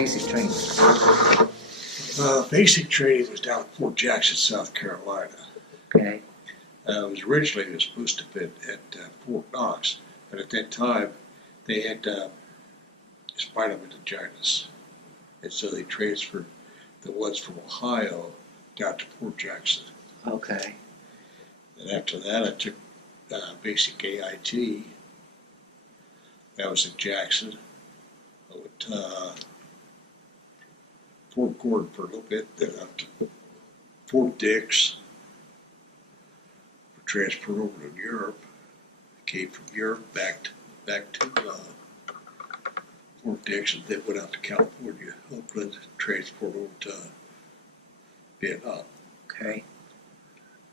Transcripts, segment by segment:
basic training? Basic training was down at Fort Jackson, South Carolina. Okay. Originally it was supposed to be at Fort Knox, but at that time they had spinal meningitis, and so they transferred the ones from Ohio down to Fort Jackson. Okay. And after that, I took basic AIT. That was in Jackson. I went to Fort Gordon for a little bit, then up to Fort Dix for transfer over to Europe. I came from Europe back to Fort Dix, and then went out to California, Oakland, transport over to Vietnam. Okay.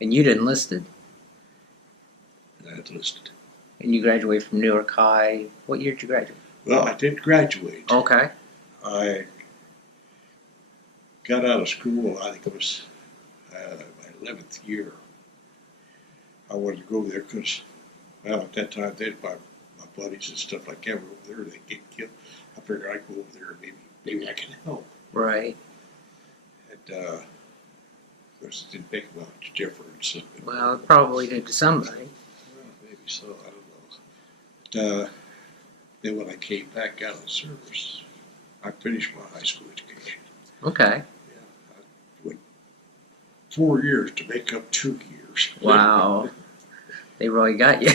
And you'd enlisted? I enlisted. And you graduated from Newark High. What year did you graduate? Well, I did graduate. Okay. I got out of school, I think it was my 11th year. I wanted to go there because, well, at that time, my buddies and stuff like that were over there. They get killed. I figured I'd go over there and maybe I can help. Right. And, of course, it didn't make much difference. Well, it probably did to somebody. Well, maybe so, I don't know. But, then when I came back out of the service, I finished my high school education. Okay. Yeah, I went 4 years to make up 2 years. Wow. They really got you.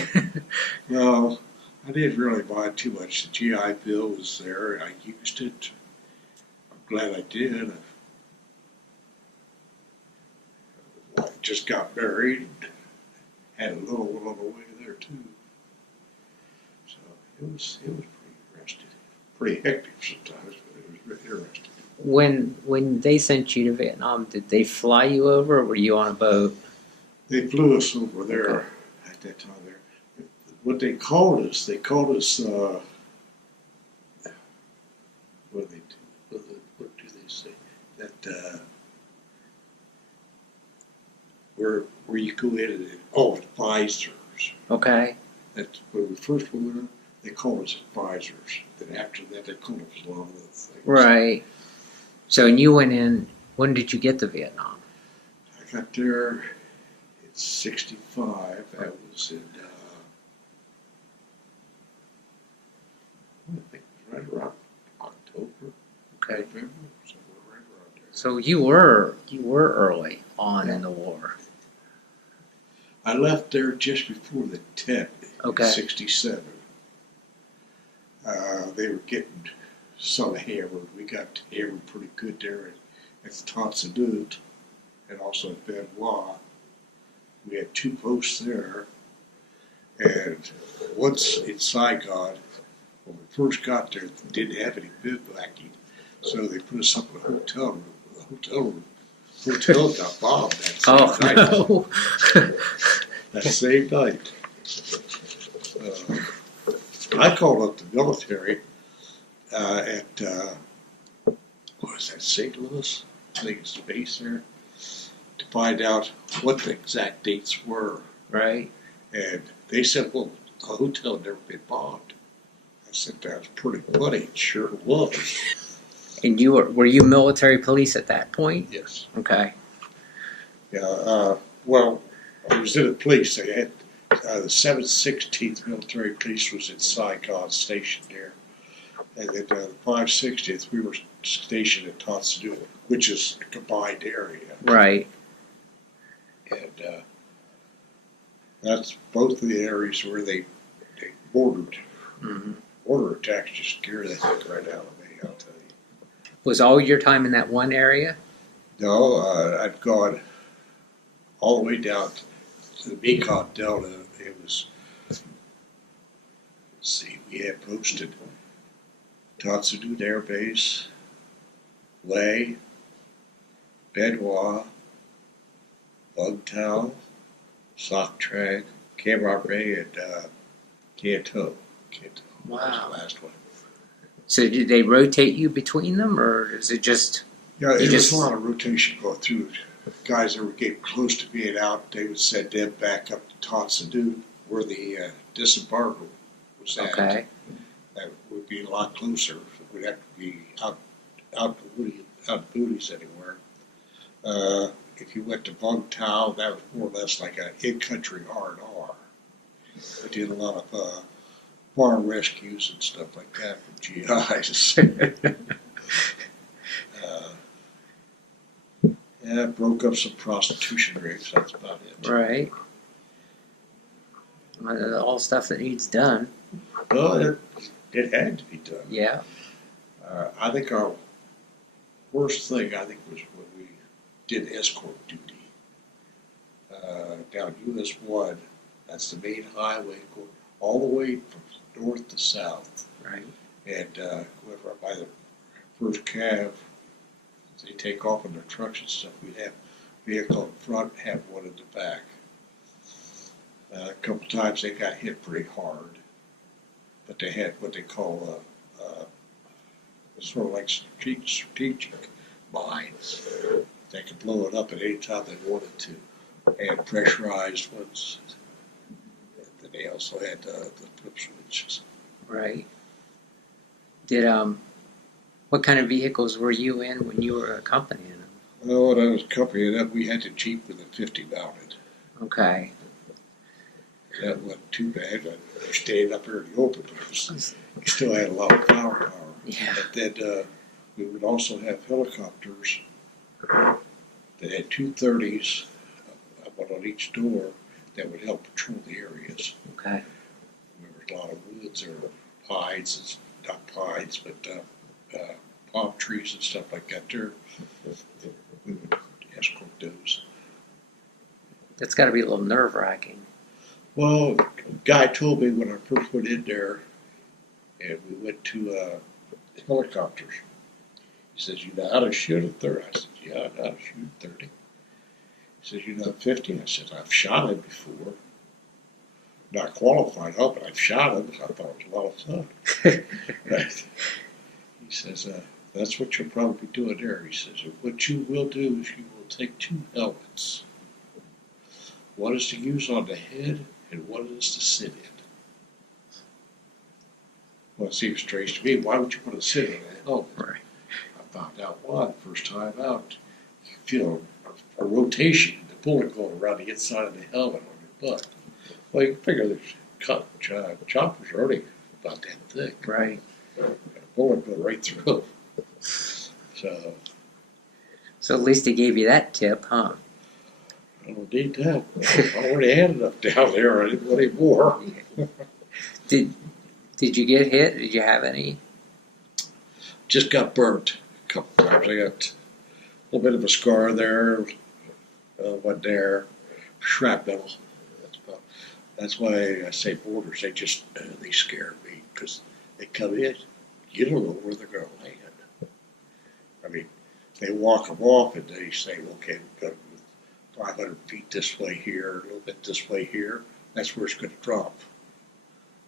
No, I didn't really mind too much. The GI Bill was there. I used it. I'm glad I did. I just got married and had a little one on the way there too. So it was pretty interesting. Pretty hectic sometimes, but it was really interesting. When they sent you to Vietnam, did they fly you over, or were you on a boat? They flew us over there at that time there. What they called us, what do they do? What do they say? That where you go in and advisors. Okay. That's when we first went in, they called us advisors. Then after that, they called us a lot of other things. Right. So, and you went in, when did you get to Vietnam? I got there in 65. That was in, I think it was right around October, Okay. November, somewhere right around there. So you were early on in the war. I left there just before the 10th Okay. in 67. They were getting some hammered. We got hammered pretty good there at the Tansanut and also at Benoit. We had 2 posts there. And once in Saigon, when we first got there, they didn't have any bivouacking. So they put us up in a hotel room. The hotel got bombed that same night. Oh, no. That same night. I called up the military at, what was that, St. Louis? I think it's the base there, to find out what the exact dates were. Right. And they said, well, the hotel had never been bombed. I said, that's pretty funny. It sure was. And were you military police at that point? Yes. Okay. Yeah, well, I was in the police. They had the 716th Military Police was in Saigon stationed there. And then the 560th, we were stationed at Tansanut, which is a combined area. Right. And that's both of the areas where they bordered. Mm-hmm. Border attacks just scare that thing right out of me, I'll tell you. Was all your time in that one area? No, I've gone all the way down to the Mekong Delta. It was, let's see, we had posted Tansanut Air Base, Leh, Benoit, Bung Tau, Soc Trang, Cam Ranh, and Canton. Wow. That was the last one. So did they rotate you between them, or is it just... Yeah, there was a lot of rotation going through. Guys that were getting close to being out, they would send them back up to Tansanut, where the disembargo was at. Okay. That would be a lot closer. We'd have to be out out in the movies anywhere. If you went to Bungtown, that was more or less like an in-country R&R. They did a lot of bar rescues and stuff like that with GIs. Yeah, it broke up some prostitution rings. That's about it. Right. All stuff that needs done. Well, it had to be done. Yeah. I think our worst thing, was when we did escort duty down US 1. That's the main highway going all the way from north to south. Right. And went right by the first cab. They take off in their trucks and stuff. We'd have a vehicle in front, have one in the back. A couple times they got hit pretty hard, but they had what they call sort of like strategic mines. They could blow it up at any time they wanted to. They had pressurized ones. And they also had the flip switches. Right. Did what kind of vehicles were you in when you were accompanying them? Well, when I was accompanying them, we had the Jeep with the 50 mounted. Okay. That wasn't too bad. I stayed up here in the open, but we still had a lot of power. Yeah. And then we would also have helicopters that had 230s, one on each door, that would help patrol the areas. Okay. There was a lot of woods or pines, not pines, but palm trees and stuff like that there. We would escort those. That's got to be a little nerve-wracking. Well, a guy told me when I first went in there, and we went to helicopters. He says, "You know how to shoot a 30?" I said, "Yeah, I know how to shoot a 30." He says, "You know 50?" I said, "I've shot it before. Not qualified, but I've shot it. I thought it was a lot of fun." Right. He says, "That's what you'll probably be doing there." He says, "What you will do is you will take 2 helmets. One is to use on the head, and one is to sit in." Well, it seems strange to me. Why would you want to sit in a helmet? Right. I found out why. First time out, you feel a rotation, the bullet going around the inside of the helmet on your butt. Well, you can figure the choppers are only about that thick. Right. And a bullet go right through. So at least he gave you that tip, huh? I don't need that. I already had enough down there. I didn't want any more. Did you get hit? Did you have any? Just got burnt a couple times. I got a little bit of a scar there, one there, shrapnel. That's why I say borders. They scare me because they come in. You don't know where they're going to land. I mean, they walk them off and they say, "Okay, we've got 500 feet this way here, a little bit this way here. That's where it's going to drop."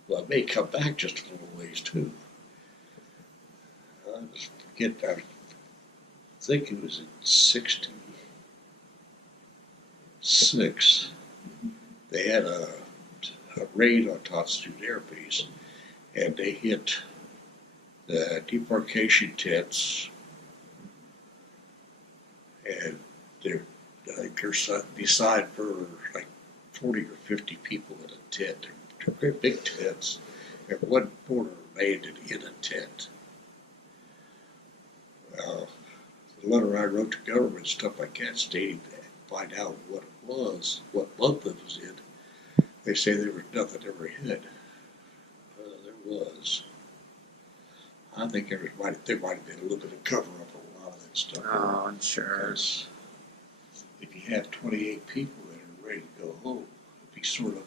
Well, it may come back just a little ways too. I think it was in '66. They had a raid on Todd Stewart Air Base, and they hit the debarkation tents, and they're beside for like 40 or 50 people in a tent. They're great big tents, and one border landed in a tent. Well, the letter I wrote to government and stuff like that stating to find out what it was, what month it was in. They say there was nothing ever hit. There was. I think there might have been a little bit of cover up on a lot of that stuff. Oh, I'm sure. Because if you have 28 people that are ready to go home, it'd be sort of,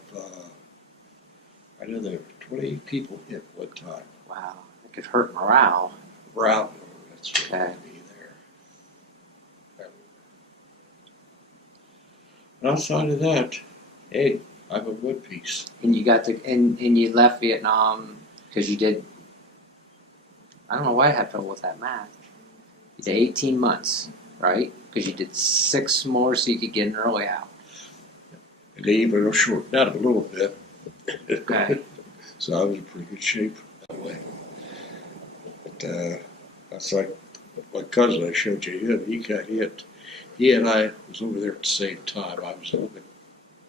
I know there were 28 people hit one time. Wow, it could hurt morale. Morale, that's what Okay. would be there. And outside of that, hey, I'm a one piece. And you got to, and you left Vietnam because you did. I don't know why I had trouble with that math. You did 18 months, right? Because you did 6 more so you could get an early out. And they even shortened out a little bit. Okay. So I was in pretty good shape that way. But that's like my cousin I showed you him, he got hit. He and I was over there at the same time. I was a little bit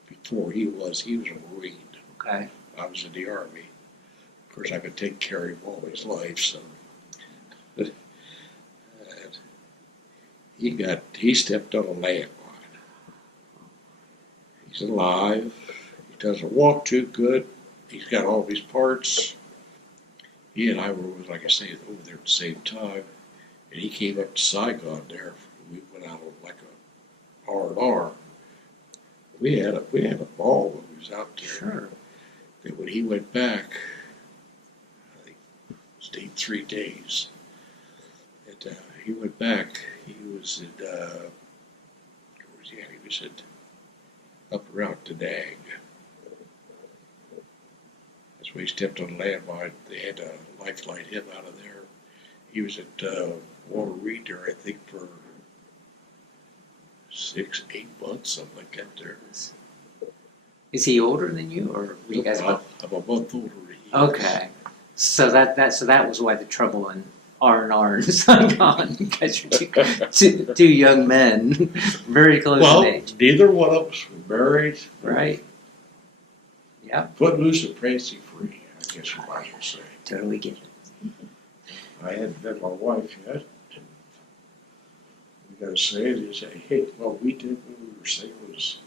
before he was. He was a Marine. Okay. I was in the Army. Of course, I've been taking care of him all his life, so. But, he stepped on a landmine. He's alive. He doesn't walk too good. He's got all of his parts. He and I were, like I say, over there at the same time. And he came up to Saigon there. We went out on like a R&R. We had a ball when we was out there. Sure. Then when he went back, I think it stayed 3 days. And he went back. He was in where was he at? He was up around Da Nang. That's where he stepped on a landmine. They had to lifeline him out of there. He was at Walter Reed there, I think, for 6, 8 months, something like that there. Is he older than you, or were you guys I'm both? a month older than he is. Okay. So that was why the trouble in R&R in Saigon, because you're two young men, very close Well, in age. neither one of us were married. Right. Yeah, Footloose and prancing free, I guess you might as well say. totally get it. I hadn't met my wife yet. We gotta say it is, hey, what we did when we were single was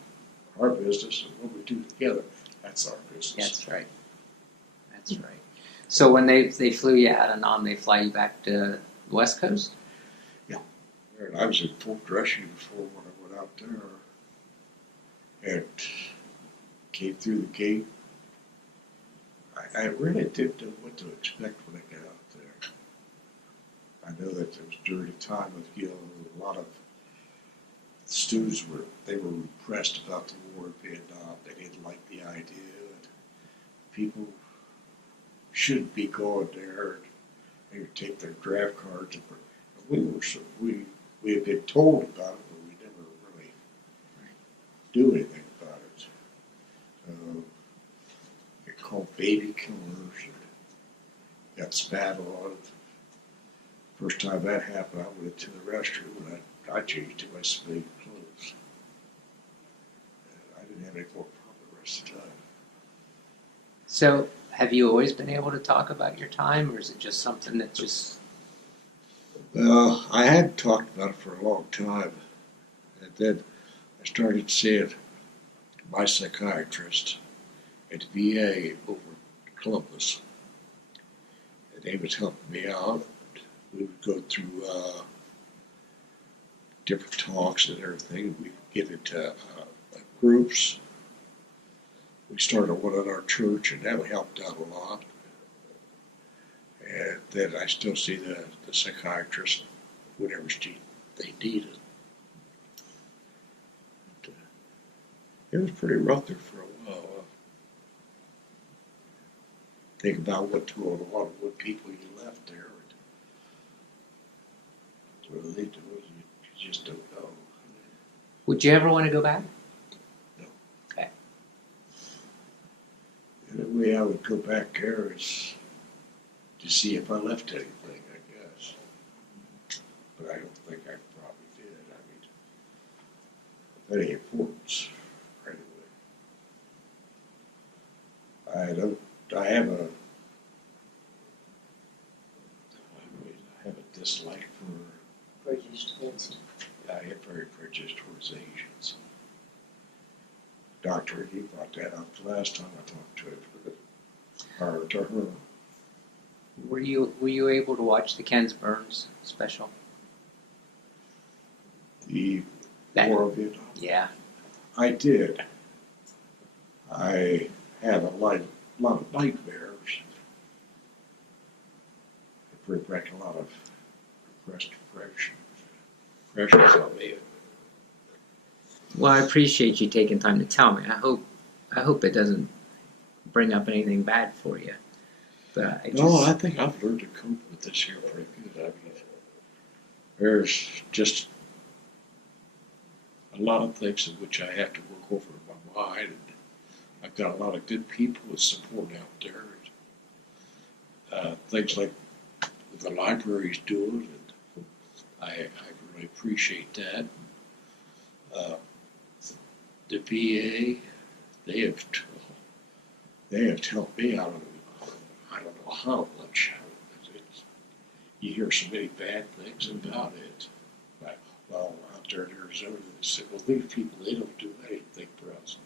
our business, and what we do together, that's our business. That's right. That's right. So when they flew you out of Nam, they fly you back to the West Coast? And I was in Fort Dreshy before when I went out there, and came through the gate. I really didn't know what to expect when I got out there. I know that it was during a time of, a lot of students were repressed about the war in Vietnam. They didn't like the idea that people shouldn't be going there. They would take their draft cards. We had been told about it, but we never really do anything about it. They're called baby killers. And got spat on. First time that happened, I went to the restroom and I changed to my civilian clothes. And I didn't have any more problem the rest of the time. So have you always been able to talk about your time, or is it just something that just... Well, I had talked about it for a long time. And then I started seeing my psychiatrist at the VA over in Columbus. And they was helping me out. We would go through different talks and everything. We'd get into groups. We started one at our church, and that helped out a lot. And then I still see the psychiatrist whenever they need it. But, it was pretty rough there for a while. Think about what's going on, what people you left there. What do they do? You just don't know. Would you ever want to go back? No. Okay. And the way I would go back there is to see if I left anything, I guess. But I don't think I probably did. I mean, of any importance, anyway. I have a dislike for, I am very prejudiced towards Asians. Doctor, he brought that up the last time I talked to him, or to her. Were you able to watch the Ken Burns special? The War of Vietnam? Yeah. I did. I had a lot of nightmares. It brought back a lot of repressed pressures on me. Well, I appreciate you taking time to tell me. I hope it doesn't bring up anything bad for you. But I think I've learned to cope with this here pretty good. I mean, there's just a lot of things in which I have to work over in my mind, and I've got a lot of good people with support out there. Things like the library's doing, and I really appreciate that. The VA, they have helped me out of I don't know how much. You hear so many bad things about it. But, well, out there in Arizona, they say, well, these people, they don't do anything for us.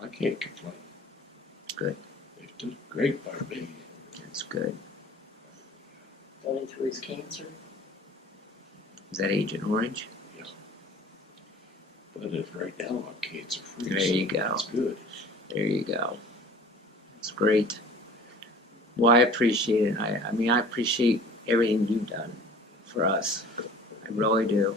I can't complain. Good. They did great by me. That's good. Going through his cancer. Is that Agent Orange? But if right now I'm cancer free, There so you go. that's good. There you go. It's great. Well, I appreciate it. I mean, I appreciate everything you've done for us. I really do.